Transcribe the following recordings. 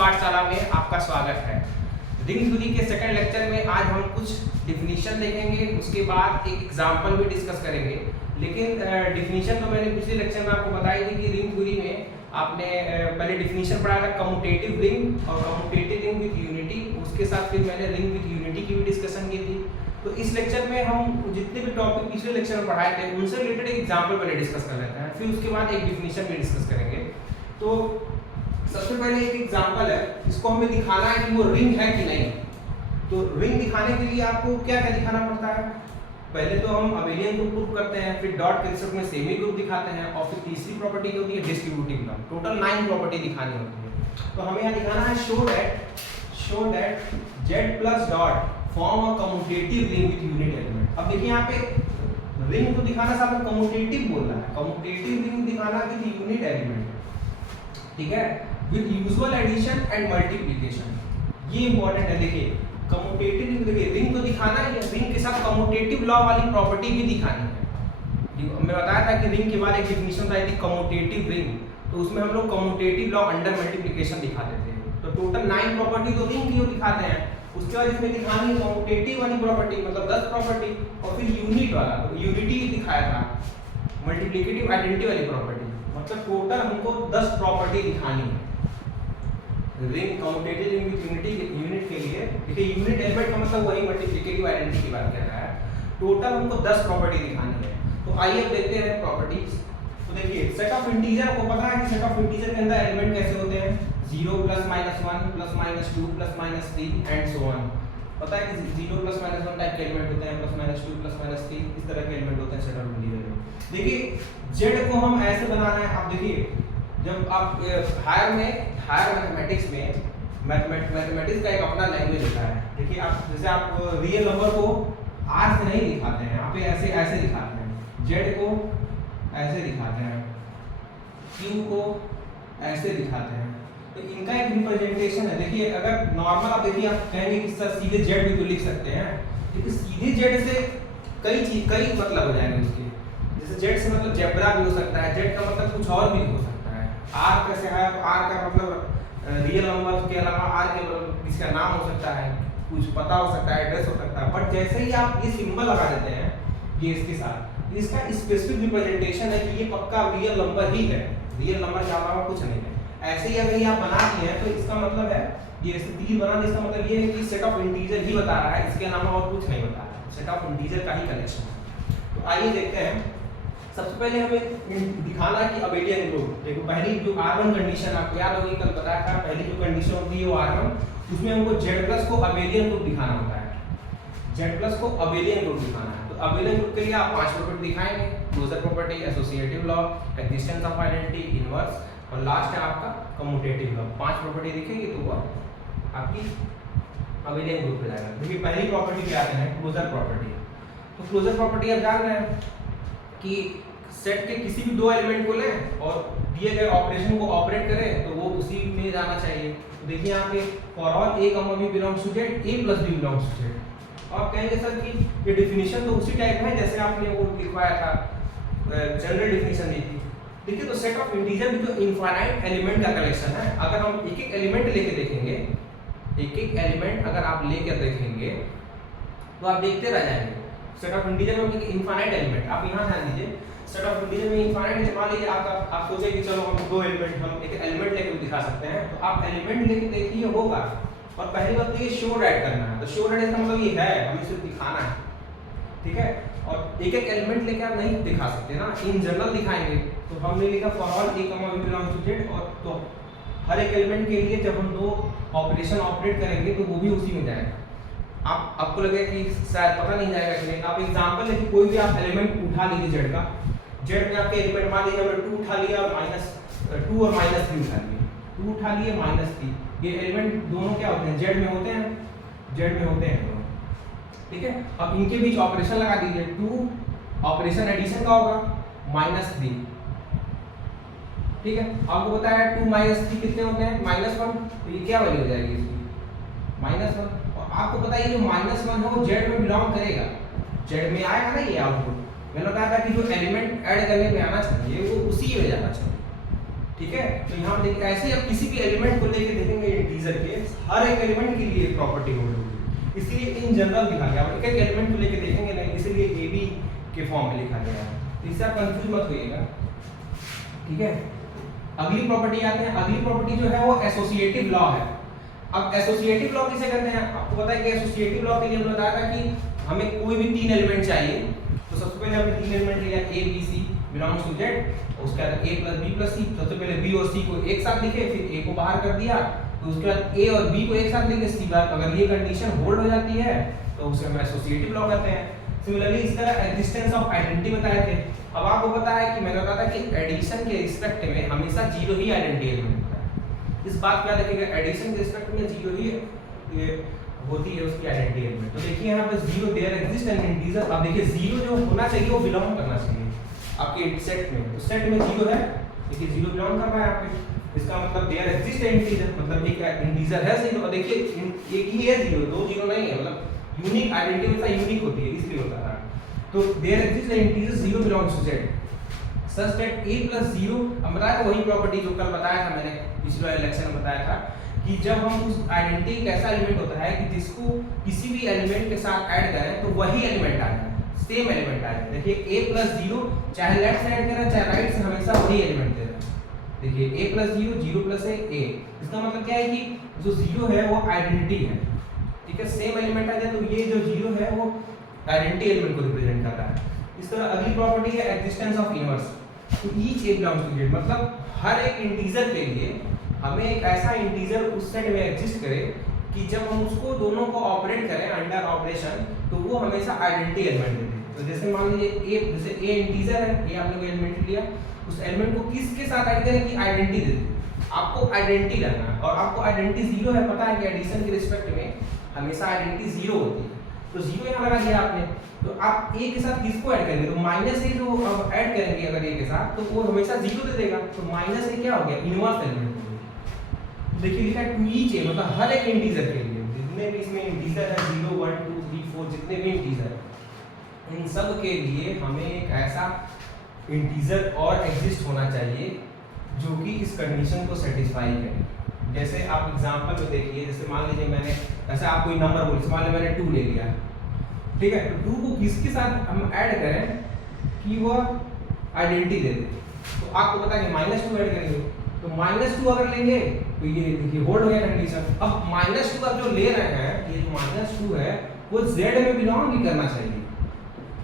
पाठशाला में आपका स्वागत है। रिंग थ्योरी के सेकंड लेक्चर में आज हम कुछ डिफिनीशन देखेंगे, उसके बाद एक एग्जांपल भी डिस्कस करेंगे। लेकिन डिफिनीशन तो मैंने पिछले लेक्चर में आपको बताई थी कि रिंग थ्योरी में आपने पहले डिफिनीशन पढ़ा था कम्यूटेटिव रिंग और कम्यूटेटिव रिंग विद यूनिटी, उसके साथ फिर मैंने रिंग विद यूनिटी की भी डिस्कशन की थी। तो इस लेक्चर में हम जितने भी टॉपिक पिछले लेक्चर में पढ़ाए थे उनसे रिलेटेड एक एग्जांपल पहले डिस्कस कर लेते हैं, फिर उसके बाद एक डिफिनीशन भी डिस्कस करेंगे। तो सबसे पहले एक एग्जांपल है, इसको हमें दिखाना है कि वो रिंग है कि नहीं। तो रिंग दिखाने के लिए आपको क्या क्या दिखाना पड़ता है? पहले तो हम अबेलियन ग्रुप प्रूव करते हैं, फिर डॉट के रिस्पेक्ट में सेमी ग्रुप दिखाते हैं और फिर तीसरी प्रॉपर्टी होती है डिस्ट्रीब्यूटिव नॉर्म। टोटल 9 प्रॉपर्टी दिखानी होती है। तो हमें यहाँ दिखाना है show that z plus dot form a commutative ring with unit element. अब देखिए यहाँ पे रिंग तो दिखाना साथ में कम्यूटेटिव बोल रहा है, कम्यूटेटिव रिंग दिखाना विद यूनिट एलिमेंट, ठीक है, with usual addition and multiplication. ये इंपॉर्टेंट है। देखिए कम्यूटेटिव रिंग, देखिए रिंग तो दिखाना है, रिंग के साथ कम्यूटेटिव लॉ वाली प्रॉपर्टी भी दिखानी है। मैं बताया था कि रिंग के बाद एक डिफिनीशन था कम्यूटेटिव रिंग, तो उसमें हम लोग कम्यूटेटिव लॉ अंडर मल्टीप्लिकेशन दिखा देते हैं। तो टोटल 9 प्रॉपर्टी तो रिंग की दिखाते हैं, उसके बाद इसमें दिखानी है कम्यूटेटिव वाली प्रॉपर्टी, मतलब 10 प्रॉपर्टी, और फिर यूनिट वाला, तो यूनिटी दिखाया था, मल्टीप्लिकेटिव आइडेंटिटी वाली प्रॉपर्टी, मतलब टोटल हमको 10 प्रॉपर्टी दिखानी है ring commutative ring with unity unit के लिए। देखिए यूनिट एलिमेंट का मतलब वही मल्टीप्लिकेटिव आइडेंटिटी की बात कर रहा है। टोटल हमको 10 प्रॉपर्टी दिखानी है। तो आइए अब देखते हैं प्रॉपर्टीज। तो देखिए सेट ऑफ इंटीजर, आपको पता है कि सेट ऑफ इंटीजर के अंदर एलिमेंट कैसे होते हैं, 0 plus minus 1 plus minus 2 plus minus 3 and so on. पता है कि 0 प्लस माइनस 1 टाइप के एलिमेंट होते हैं, प्लस माइनस 2 प्लस माइनस 3 इस तरह के एलिमेंट होते हैं सेट ऑफ इंटीजर में। देखिए z को हम ऐसे बनाना है। आप देखिए जब आप हायर मैथमेटिक्स में मैथमेटिक्स का एक अपना लैंग्वेज होता है। देखिए आप जैसे आप रियल नंबर को r से नहीं दिखाते हैं, यहाँ पे ऐसे दिखाते हैं, z को ऐसे दिखाते हैं, q को ऐसे दिखाते हैं। तो इनका एक रिप्रेजेंटेशन है। देखिए अगर नॉर्मल आप देखिए आप कहेंगे कि सर सीधे z भी तो लिख सकते हैं, लेकिन सीधे z से कई मतलब हो जाएंगे उसके। जैसे z से मतलब जेब्रा भी हो सकता है, z का मतलब कुछ और भी हो सकता है, r कैसे है, r का मतलब रियल नंबर के अलावा r के किसी का नाम हो सकता है, कुछ पता हो सकता है, एड्रेस हो सकता है। बट जैसे ही आप ये सिंबल लगा देते हैं ये इसके साथ, इसका स्पेसिफिक रिप्रेजेंटेशन है कि ये पक्का रियल नंबर ही है, रियल नंबर के अलावा कुछ नहीं है। ऐसे ही अगर ये आप बना दिए हैं तो इसका मतलब है ये तीर बना, इसका मतलब ये है कि सेट ऑफ इंटीजर ही बता रहा है, इसके अलावा और कुछ नहीं बता रहा है, सेट ऑफ इंटीजर का ही कलेक्शन है। तो आइए देखते हैं। सबसे पहले हमें दिखाना है कि अबेलियन ग्रुप। देखो पहली जो R1 कंडीशन आपको याद होगी, कल बताया था, पहली जो कंडीशन होती है वो R1, उसमें हमको Z+ को अबेलियन ग्रुप दिखाना होता है, Z+ को अबेलियन ग्रुप दिखाना है। तो अबेलियन ग्रुप के लिए आप 5 प्रॉपर्टी दिखाएंगे, closure property, associative law, existence of identity, inverse, और लास्ट है आपका कम्यूटेटिव लॉ। 5 प्रॉपर्टी दिखेगी तो वो आपकी अबेलियन ग्रुप पे जाएगा। देखिए पहली प्रॉपर्टी क्या आते हैं, क्लोजर प्रॉपर्टी। तो क्लोजर प्रॉपर्टी आप जान रहे हैं कि सेट के किसी भी 2 एलिमेंट को लें और दिए गए ऑपरेशन को ऑपरेट करें तो वो उसी में जाना चाहिए। तो देखिए यहाँ पे for all a, b belongs to z, a plus b belongs to z। आप कहेंगे सर कि ये डिफिनीशन तो उसी टाइप है जैसे आपने वो लिखवाया था, जनरल डिफिनीशन दी थी। देखिए तो सेट ऑफ इंटीजर भी तो इनफाइनाइट एलिमेंट का कलेक्शन है। अगर हम एक एक एलिमेंट लेके देखेंगे, एक एक एलिमेंट अगर आप लेकर देखेंगे तो आप देखते रह जाएंगे। सेट ऑफ इंटीजर में इनफाइनाइट एलिमेंट, आप यहाँ ध्यान दीजिए, सेट ऑफ इंटीजर में इनफाइनाइट, मान लीजिए आप सोचे कि चलो हम 2 एलिमेंट, हम एक एलिमेंट लेके दिखा सकते हैं, तो आप एलिमेंट लेके देखिए होगा। और पहली बात तो ये शो दैट करना है, तो शो दैट इसका मतलब ये है हमें सिर्फ दिखाना है, ठीक है। और एक एक एलिमेंट लेके आप नहीं दिखा सकते ना, इन जनरल दिखाएंगे। तो हमने लिखा for all a, b belongs to z, और तो हर एक एलिमेंट के लिए जब हम 2 ऑपरेशन ऑपरेट करेंगे तो वो भी उसी में जाएगा। आपको लगेगा कि शायद पता नहीं जाएगा कि नहीं। आप एग्जांपल लेके कोई भी आप एलिमेंट उठा लीजिए z का, z में आपके एलिमेंट मान लीजिए हमने 2 उठा लिया, -2 और -3 उठा लिए, 2 उठा लिए -3, ये एलिमेंट दोनों क्या होते हैं, z में होते हैं, z में होते हैं दोनों, ठीक है। अब इनके बीच ऑपरेशन लगा दीजिए, 2 ऑपरेशन एडिशन का होगा -3, ठीक है। आपको बताया 2 -3 कितने होते हैं, -1, तो ये क्या वैल्यू हो जाएगी इसकी, -1। आपको पता है ये जो -1 है वो z में बिलोंग करेगा, z में आएगा ना ये आउटपुट। मैंने बताया था कि जो एलिमेंट ऐड करने में आना चाहिए वो उसी में जाना चाहिए, ठीक है। तो यहाँ पे देखिए ऐसे आप किसी भी एलिमेंट को लेके देखेंगे इंटीजर के, हर एक एलिमेंट के लिए प्रॉपर्टी होल्ड होगी, इसलिए इन जनरल लिखा गया। एक एक एलिमेंट को लेके देखेंगे नहीं, इसलिए ए बी के फॉर्म में लिखा गया है, तो इससे आप कंफ्यूज मत होइएगा, ठीक है। अगली प्रॉपर्टी आते हैं। अगली प्रॉपर्टी जो है वो एसोसिएटिव लॉ है। अब एसोसिएटिव लॉ किसे कहते हैं? आपको पता है कि एसोसिएटिव लॉ के लिए हमने बताया था कि हमें कोई भी 3 एलिमेंट चाहिए, तो सबसे पहले हमने 3 एलिमेंट लिया A B C belongs to Z, उसके बाद a plus B plus C. सबसे पहले b और c को एक साथ लिखे, फिर a को बाहर कर दिया, तो उसके बाद a और b को एक साथ लिखे, सी बार अगर ये कंडीशन होल्ड हो जाती है तो उसे हम एसोसिएटिव लॉ कहते हैं। सिमिलरली इसका एग्जिस्टेंस ऑफ आइडेंटिटी बताए थे। अब आपको पता है कि मैंने बताया था कि एडिशन के रिस्पेक्ट में हमेशा जीरो ही आइडेंटिटी एलिमेंट होता है। इस बात का देखिएगा, एडिशन के रिस्पेक्ट में जीरो ही होती है उसकी आइडेंटिटी एलिमेंट। तो देखिए यहाँ पे zero there exist an integer. अब देखिए जीरो जो होना चाहिए वो बिलोंग करना चाहिए आपके सेट में, तो सेट में जीरो है, देखिए जीरो बिलोंग कर रहा है यहाँ पे, इसका मतलब देयर एग्जिस्ट है इंटीजर, मतलब एक इंटीजर है जीरो। और देखिए एक ही है जीरो, दो जीरो नहीं है, मतलब यूनिक आइडेंटिटी हमेशा यूनिक होती है, इसलिए होता है। तो देयर एग्जिस्ट है integer zero belongs to Z such that a plus zero. अब बताया था वही प्रॉपर्टी जो कल बताया था मैंने, पिछले वाले लेक्चर में बताया था कि जब हम उस आइडेंटिटी एक ऐसा एलिमेंट होता है कि जिसको किसी भी एलिमेंट के साथ ऐड करें तो वही एलिमेंट आ जाए, सेम एलिमेंट आ जाए। देखिए a प्लस जीरो चाहे लेफ्ट से ऐड करें चाहे राइट से, हमेशा वही एलिमेंट दे रहा है। देखिए a plus zero, zero plus a, इसका मतलब क्या है कि जो जीरो है वो आइडेंटिटी है, ठीक है, सेम एलिमेंट आ जाए तो ये जो जीरो है वो आइडेंटिटी एलिमेंट को रिप्रेजेंट कर रहा है। इस तरह अगली प्रॉपर्टी है एग्जिस्टेंस ऑफ इनवर्स। तो each a belongs to Z, मतलब हर एक इंटीजर के लिए हमें एक ऐसा इंटीजर उस सेट में एग्जिस्ट करे कि जब हम उसको दोनों को ऑपरेट करें अंडर ऑपरेशन तो वो हमेशा आइडेंटिटी एलिमेंट देते हैं। तो जैसे मान लीजिए a, जैसे a इंटीजर है, a आपने कोई एलिमेंट लिया, उस एलिमेंट को किसके साथ ऐड करें कि आइडेंटिटी देते हैं। आपको आइडेंटिटी लेना है और आपको आइडेंटिटी जीरो है, पता है कि एडिशन के रिस्पेक्ट में हमेशा आइडेंटिटी जीरो होती है, तो जीरो यहाँ लगा दिया आपने। तो आप a के साथ किसको ऐड करेंगे, तो माइनस a जो अब ऐड करेंगे अगर a के साथ तो वो हमेशा जीरो दे देगा, तो माइनस a क्या हो गया, इनवर्स एलिमेंट हो गया। देखिए लिखा है टू ईच a, मतलब हर एक इंटीजर के लिए जितने भी इसमें इंटीजर है 0 1 2 3 4 जितने भी इंटीजर है इन सब के लिए हमें एक ऐसा इंटीजर और एग्जिस्ट होना चाहिए जो कि इस कंडीशन को सेटिस्फाई करे। जैसे आप एग्जांपल में देखिए, जैसे मान लीजिए मैंने ऐसे आप कोई नंबर बोले, मान लीजिए मैंने 2 ले लिया, ठीक है, तो 2 को किसके साथ हम ऐड करें कि वो आइडेंटिटी दे दे। तो आपको पता है कि -2 ऐड करेंगे, तो -2 अगर लेंगे तो ये देखिए होल्ड हो गया कंडीशन। अब -2 आप जो ले रहे हैं, ये जो -2 है वो z में बिलोंग भी करना चाहिए।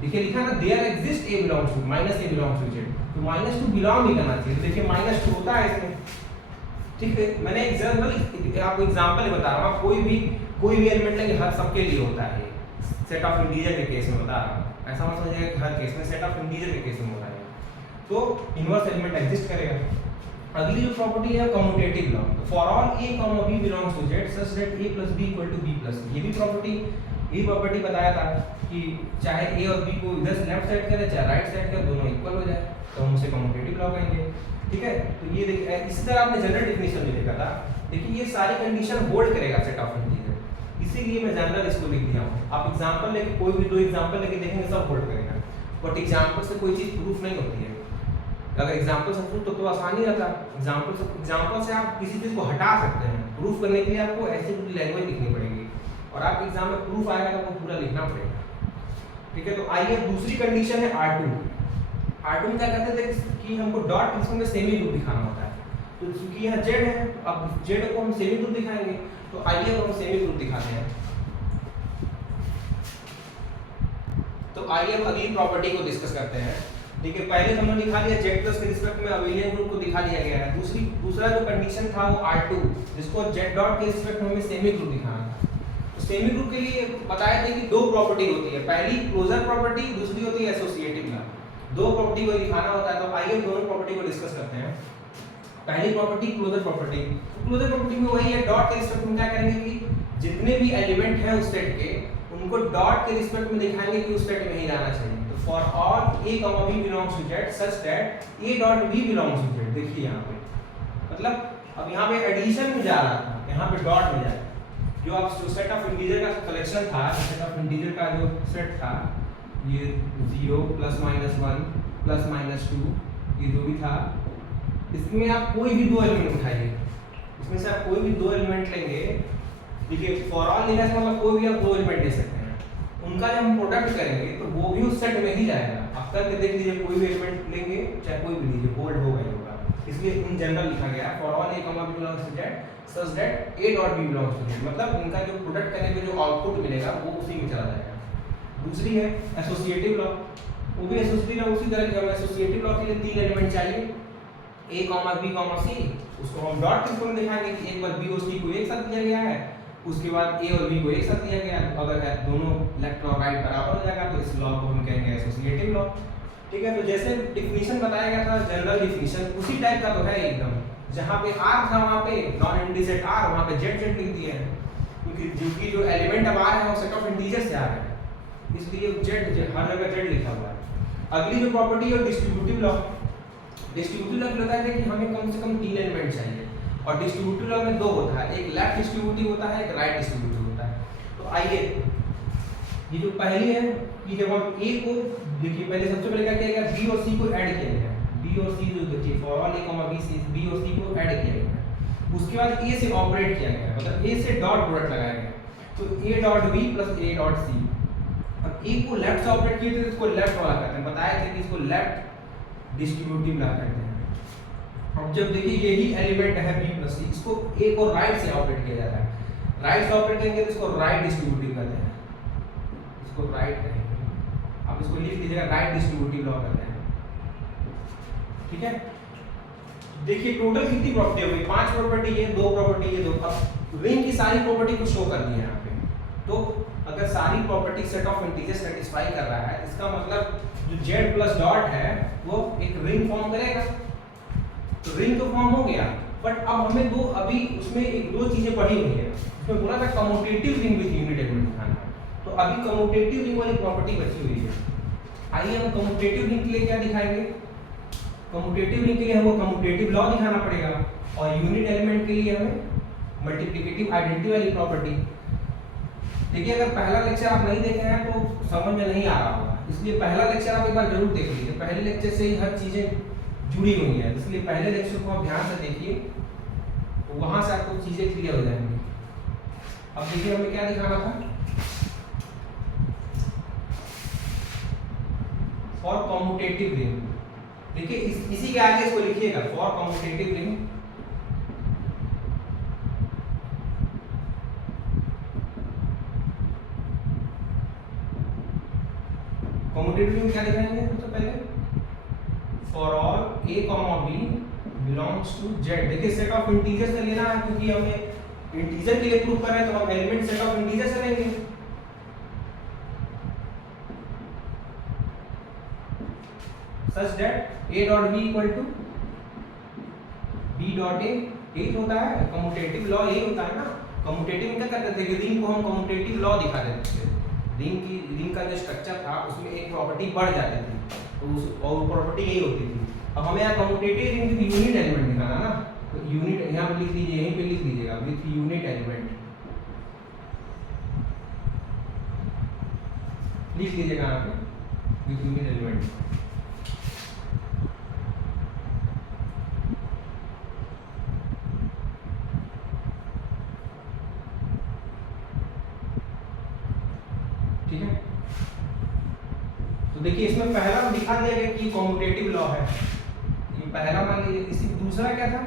देखिए लिखा है ना there exist a belongs to -a belongs to z, तो -2 बिलोंग भी करना चाहिए। देखिए -2 होता है इसमें, ठीक है। मैंने एक जनरल आपको एग्जांपल बता रहा हूँ, कोई भी एलिमेंट लेंगे हर सबके लिए होता है, सेट ऑफ इंटीजर के केस में बता रहा हूँ, ऐसा मत समझिएगा कि हर केस में, सेट ऑफ इंटीजर के केस में होता है, तो इनवर्स एलिमेंट एग्जिस्ट करेगा। अगली जो प्रॉपर्टी है commutative law, for all a, b belongs to z such that a + b = b + c। ये भी प्रॉपर्टी बताया था कि चाहे a और b को इधर से लेफ्ट साइड करें चाहे राइट साइड करें, दोनों इक्वल हो जाए तो हम उसे कम्यूटेटिव लॉ कहेंगे, ठीक है। तो ये देखिए इसी तरह आपने जनरल डेफिनेशन भी देखा था। देखिए ये सारी कंडीशन होल्ड करेगा सेट ऑफ इंटीजर, इसीलिए मैं जनरल इसको लिख दिया हूँ। आप एग्जांपल लेके कोई भी 2 एग्जांपल लेके देखेंगे सब होल्ड करेगा, बट एग्जांपल से कोई चीज प्रूफ नहीं होती है। अगर एग्जांपल से प्रूफ तो आसान ही रहता, एग्जांपल से आप किसी चीज को हटा सकते हैं। प्रूफ करने के लिए आपको ऐसी पूरी लैंग्वेज लिखनी पड़ेगी और आपके एग्जाम में प्रूफ आएगा तो आपको पूरा लिखना पड़ेगा, ठीक है। तो आइए दूसरी कंडीशन है R2 में क्या कहते थे कि हमको डॉट इसमें सेमी ग्रुप दिखाना होता है, तो क्योंकि यहाँ z है, अब z को हम सेमी ग्रुप दिखाएंगे, तो आइए हम सेमी ग्रुप दिखाते हैं। तो आइए अब अगली प्रॉपर्टी को डिस्कस करते हैं। देखिए पहले हमने दिखा लिया z प्लस के रिस्पेक्ट में अबेलियन ग्रुप को दिखा दिया गया है। दूसरा जो कंडीशन था वो R2, जिसको z डॉट के रिस्पेक्ट में हमें सेमी ग्रुप दिखाना था। तो सेमी ग्रुप के लिए बताया था कि 2 प्रॉपर्टी होती है, पहली क्लोजर प्रॉपर्टी, दूसरी होती है एसोसिएटिव लॉ। 2 प्रॉपर्टी को दिखाना होता है, तो आइए दोनों प्रॉपर्टी को डिस्कस करते हैं। पहली प्रॉपर्टी क्लोजर प्रॉपर्टी। तो क्लोजर प्रॉपर्टी में वही है, डॉट के रिस्पेक्ट में क्या करेंगे कि जितने भी एलिमेंट हैं उस सेट के उनको डॉट के रिस्पेक्ट में दिखाएंगे कि उस सेट में ही जाना चाहिए। तो for all a, b belongs to z such that a dot b belongs to z। देखिए यहाँ पे मतलब अब यहाँ पे एडिशन में जा रहा था, यहाँ पे डॉट में जाए। जो आप जो सेट ऑफ इंटीजर का कलेक्शन था, सेट ऑफ इंटीजर का जो सेट था, ये 0 +- 1 +- 2 ये जो भी था इसमें आप कोई भी दो एलिमेंट उठाइए, इसमें से आप कोई भी दो एलिमेंट लेंगे, देखिए फॉर ऑल लेने का मतलब कोई भी आप दो एलिमेंट ले सकते हैं, उनका जब हम प्रोडक्ट करेंगे तो वो भी उस सेट में ही जाएगा। आप करके देख लीजिए, कोई भी एलिमेंट लेंगे चाहे कोई भी लीजिए, बोल्ड होगा ही होगा, इसलिए इन जनरल लिखा गया है for all A comma B belongs to Z such that A dot B belongs to Z, मतलब इनका जो प्रोडक्ट करने पे जो आउटपुट मिलेगा वो उसी में चला जाएगा। दूसरी है एसोसिएटिव लॉ, वो भी एसोसिएटिव लॉ उसी तरह की, एसोसिएटिव लॉ के लिए तीन एलिमेंट चाहिए, ए कॉमा बी कॉमा सी, उसको हम डॉट के फॉर्म में दिखाएंगे कि एक बार बी और सी को एक साथ दिया गया है, उसके बाद ए और बी को एक साथ दिया गया है, अगर दोनों लेफ्ट और राइट बराबर हो जाएगा तो इस लॉ को हम कहेंगे एसोसिएटिव लॉ। ठीक है, तो जैसे डिफिनीशन बताया गया था जनरल डिफिनीशन, उसी टाइप का तो है एकदम, जहाँ पे आर था वहाँ पे नॉन इंटीजर आर, वहाँ पे जेड जेड लिख दिया है, क्योंकि जो एलिमेंट अब आ रहा है वो सेट ऑफ इंटीजर से आ रहा है, इसलिए जेड हर जगह जेड लिखा हुआ है। अगली जो प्रॉपर्टी है डिस्ट्रीब्यूटिव लॉ, डिस्ट्रीब्यूटिव लॉ कहता है कि हमें कम से कम तीन एलिमेंट चाहिए, और डिस्ट्रीब्यूटिव लॉ में दो होता है, एक लेफ्ट डिस्ट्रीब्यूटिव होता है, एक राइट डिस्ट्रीब्यूटिव होता है। तो आइए ये जो पहली है कि जब हम ए को देखिए, पहले सबसे पहले क्या किया गया, बी और सी को ऐड किया गया, बी और सी जो देखिए for all A comma B C, B और सी को ऐड किया गया, उसके बाद ए से ऑपरेट किया गया, मतलब ए से डॉट प्रोडक्ट लगाया गया, तो A dot B plus A dot C. अब ए को लेफ्ट से ऑपरेट किए थे तो इसको लेफ्ट वाला कहते हैं, बताया था कि इसको लेफ्ट डिस्ट्रीब्यूटिव लॉ कहते हैं। अब जब देखिए यही एलिमेंट है बी प्लस सी, इसको ए को राइट से ऑपरेट किया जाता है, राइट से ऑपरेट करेंगे तो इसको राइट डिस्ट्रीब्यूटिव कहते हैं, इसको राइट कहेंगे, आप इसको लिख लीजिएगा राइट डिस्ट्रीब्यूटिव लॉ कहते हैं। ठीक है, देखिए टोटल कितनी प्रॉपर्टी हो गई, 5 प्रॉपर्टी है, 2 प्रॉपर्टी है, 2। अब रिंग की सारी प्रॉपर्टी को शो कर दी है यहाँ पे, तो अगर सारी property set of integer satisfy कर रहा है, इसका मतलब जो जेड प्लस डॉट है वो एक रिंग फॉर्म करेगा, तो रिंग तो फॉर्म हो गया, बट अब हमें अभी उसमें एक दो चीजें पढ़ी हुई है, उसमें बोला था commutative ring with unit element दिखाना, तो अभी कम्यूटेटिव रिंग वाली प्रॉपर्टी बची हुई है। आइए हम कम्यूटेटिव रिंग के लिए क्या दिखाएंगे, कम्यूटेटिव रिंग के लिए हमको कम्यूटेटिव लॉ दिखाना पड़ेगा, और यूनिट एलिमेंट के लिए हमें मल्टीप्लिकेटिव आइडेंटिटी वाली प्रॉपर्टी। देखिए अगर पहला लेक्चर आप नहीं देखे हैं तो समझ में नहीं आ रहा होगा, इसलिए पहला लेक्चर आप एक बार जरूर देख लीजिए, पहले लेक्चर से ही हर चीजें जुड़ी हुई है, इसलिए पहले लेक्चर को आप ध्यान से देखिए, तो वहां से आपको चीजें क्लियर हो जाएंगी। अब देखिए हमें क्या दिखाना था, फॉर कम्यूटेटिव रिंग, देखिए इसी के आगे इसको लिखिएगा, for commutative ring commutative ring क्या दिखाएंगे सबसे पहले, for all A comma B belongs to Z. देखिए सेट ऑफ इंटीजर से लेना है, क्योंकि हमें इंटीजर के लिए प्रूव कर रहे हैं, तो हम एलिमेंट सेट ऑफ इंटीजर से लेंगे। Such that A dot B equal to B dot A, यही होता है कम्यूटेटिव लॉ, यही होता है ना। कम्यूटेटिव क्या करते थे कि रिंग को हम कम्यूटेटिव लॉ दिखा देते थे, रिंग का जो स्ट्रक्चर था उसमें एक प्रॉपर्टी बढ़ जाती थी, तो उस और प्रॉपर्टी यही होती थी। अब हमें यहाँ commutative ring with unit element दिखाना ना, तो यूनिट यहाँ पे लिख लीजिए, यहीं पे लिख लीजिएगा विद यूनिट एलिमेंट लिख लीजिएगा यहाँ पे विद यूनिट एलिमेंट। ठीक है, तो देखिए इसमें पहला दिखा दिया गया कि कम्यूटेटिव लॉ है, ये पहला मान लीजिए। इसी दूसरा क्या था,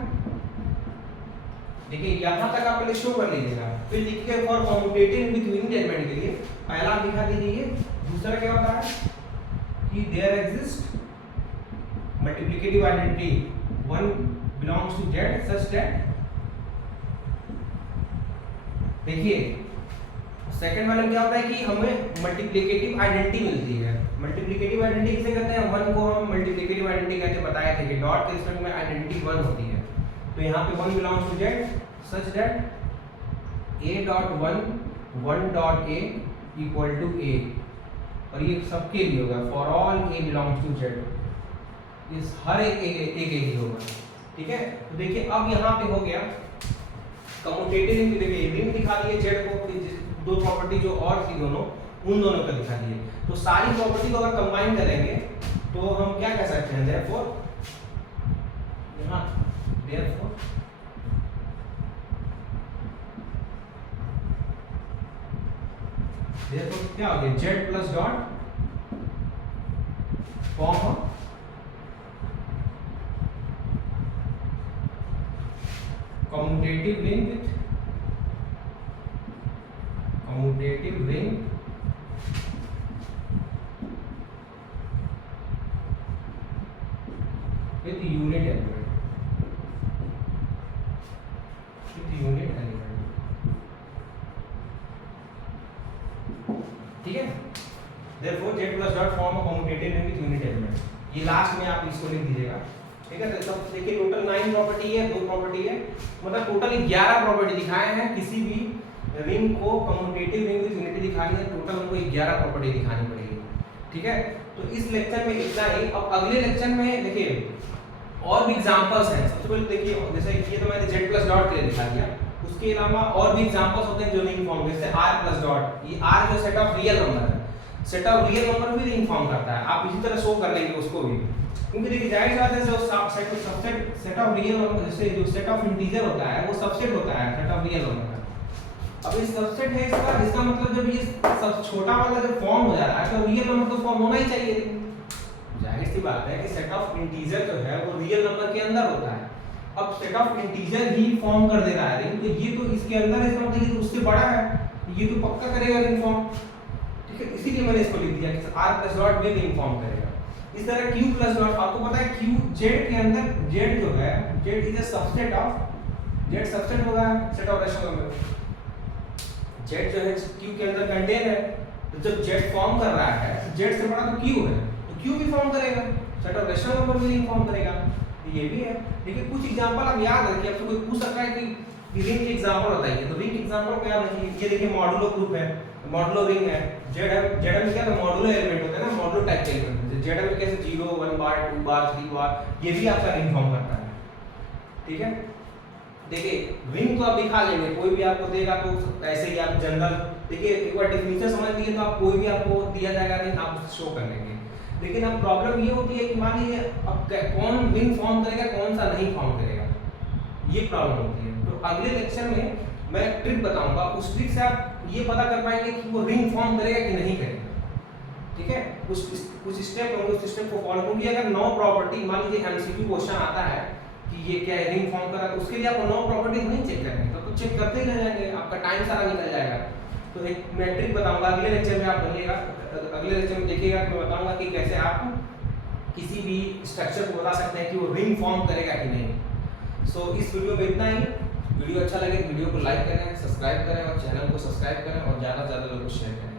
देखिए यहाँ तक आप पहले शो कर लीजिएगा, फिर लिखिए for commutative with unit element के लिए पहला दिखा दीजिए। दूसरा क्या होता है कि there exist multiplicative identity one belongs to Z such that, देखिए सेकंड वाले में क्या होता है कि हमें मल्टीप्लिकेटिव आइडेंटिटी मिलती है। मल्टीप्लिकेटिव आइडेंटिटी किसे कहते हैं, वन को हम मल्टीप्लिकेटिव आइडेंटिटी कहते हैं, बताया था कि डॉट के रिस्पेक्ट में आइडेंटिटी वन होती है, तो यहाँ पे one belongs to Z such that A dot one dot a equal to a, और ये सबके लिए होगा for all a belongs to z, इस हर एक ही होगा। ठीक है, तो देखिए अब यहाँ पे हो गया कम्यूटेटिव रिंग, देखिए रिंग दिखा दिए जेड को, दो प्रॉपर्टी जो और थी दोनों, उन दोनों का दिखा दिए, तो सारी प्रॉपर्टी को अगर कंबाइन करेंगे तो हम क्या कह सकते हैं, देयरफॉर यहाँ therefore क्या हो गया, Z plus dot form commutative ring with unit element, ठीक है। therefore z plus dot form a commutative ring with unit element, ये लास्ट में आप इसको लिख दीजिएगा, ठीक है। तो देखिए टोटल 9 प्रॉपर्टी है, 2 प्रॉपर्टी है, मतलब टोटल 11 प्रॉपर्टी दिखाए हैं। किसी भी रिंग को कम्यूटेटिव रिंग विद यूनिटी दिखानी है, टोटल हमको 11 प्रॉपर्टी दिखानी पड़ेगी, ठीक है। तो इस लेक्चर में इतना ही। अब अगले लेक्चर में देखिए और भी एग्जांपल्स हैं। सबसे पहले देखिए, जैसे ये तो मैंने z प्लस डॉट के लिए दिखा दिया, उसके अलावा और भी एग्जांपल्स होते हैं जो रिंग फॉर्म, जैसे r प्लस डॉट, ये r जो सेट ऑफ रियल नंबर है, सेट ऑफ रियल नंबर भी रिंग फॉर्म करता है। आप इसी तरह शो कर लेंगे उसको भी, क्योंकि देखिए जाहिर सी बात है जो सेट ऑफ रियल नंबर, जैसे जो सेट ऑफ इंटीजर होता है वो सबसेट होता है सेट ऑफ रियल नंबर का। अब ये सबसेट है इसका मतलब जब ये सब छोटा वाला जब फॉर्म हो जा रहा है तो रियल नंबर तो फॉर्म होना ही चाहिए। जाहिर सी बात है कि सेट ऑफ इंटीजर जो है वो रियल नंबर के अंदर होता है। अब set of integer he form कर दे रहा है रिंग, तो ये तो इसके अंदर है, इसका मतलब ये तो उससे बड़ा है, ये तो पक्का करेगा रिंग फॉर्म, ठीक है। इसीलिए मैंने इसको लिख दिया कि r प्लस डॉट भी रिंग फॉर्म करेगा। इस तरह q प्लस डॉट, आपको पता है q z के अंदर, z जो है z is a subset of, z subset होगा set of rational number, z जो है q के अंदर कंटेन है। तो जब z फॉर्म कर रहा है, z से बड़ा तो q है, तो q भी फॉर्म करेगा, सेट ऑफ रेशनल नंबर भी फॉर्म करेगा, ये भी है। देखिए कुछ एग्जांपल आप याद रखिए, आपसे कोई पूछ सकता है कि रिंग के एग्जांपल बताइए, तो रिंग एग्जांपल क्या रखिए, ये देखिए मॉडुलो ग्रुप है, मॉडुलो रिंग है, z में क्या है, मॉडुलो एलिमेंट होता है ना, मॉडुलो टाइप के एलिमेंट, z में कैसे 0 1 बार 2 बार 3 बार, ये भी आपका रिंग फॉर्म करता है, ठीक है। देखिए रिंग तो आप दिखा लेंगे, कोई भी आपको देगा तो ऐसे ही आप जनरल, देखिए एक बार डेफिनेशन समझ लीजिए तो आप कोई भी आपको दिया जाएगा रिंग आप शो कर लेंगे। लेकिन अब प्रॉब्लम ये होती है कि मान लीजिए अब कौन रिंग फॉर्म करेगा कौन सा नहीं फॉर्म करेगा, ये प्रॉब्लम होती है। तो अगले लेक्चर में मैं ट्रिक बताऊंगा, उस ट्रिक से आप ये पता कर पाएंगे कि वो रिंग फॉर्म करेगा कि नहीं करेगा, ठीक है। कुछ स्टेप होंगे, उस स्टेप को फॉलो करूंगी। अगर 9 प्रॉपर्टी, मान लीजिए एमसीक्यू क्वेश्चन आता है कि ये क्या है, रिंग फॉर्म करा, तो उसके लिए आपको 9 प्रॉपर्टी नहीं चेक करेंगे, तो चेक करते ही रह जाएंगे, आपका टाइम सारा निकल जाएगा। तो एक मैं ट्रिक बताऊंगा अगले लेक्चर में, आप बनिएगा, अगले लेक्चर में देखिएगा कि मैं बताऊंगा कि कैसे आप किसी भी स्ट्रक्चर को बता सकते हैं कि वो रिंग फॉर्म करेगा कि नहीं। सो इस वीडियो में इतना ही। वीडियो अच्छा लगे तो वीडियो को लाइक करें, सब्सक्राइब करें और चैनल को सब्सक्राइब करें और ज़्यादा से ज़्यादा लोगों को शेयर करें।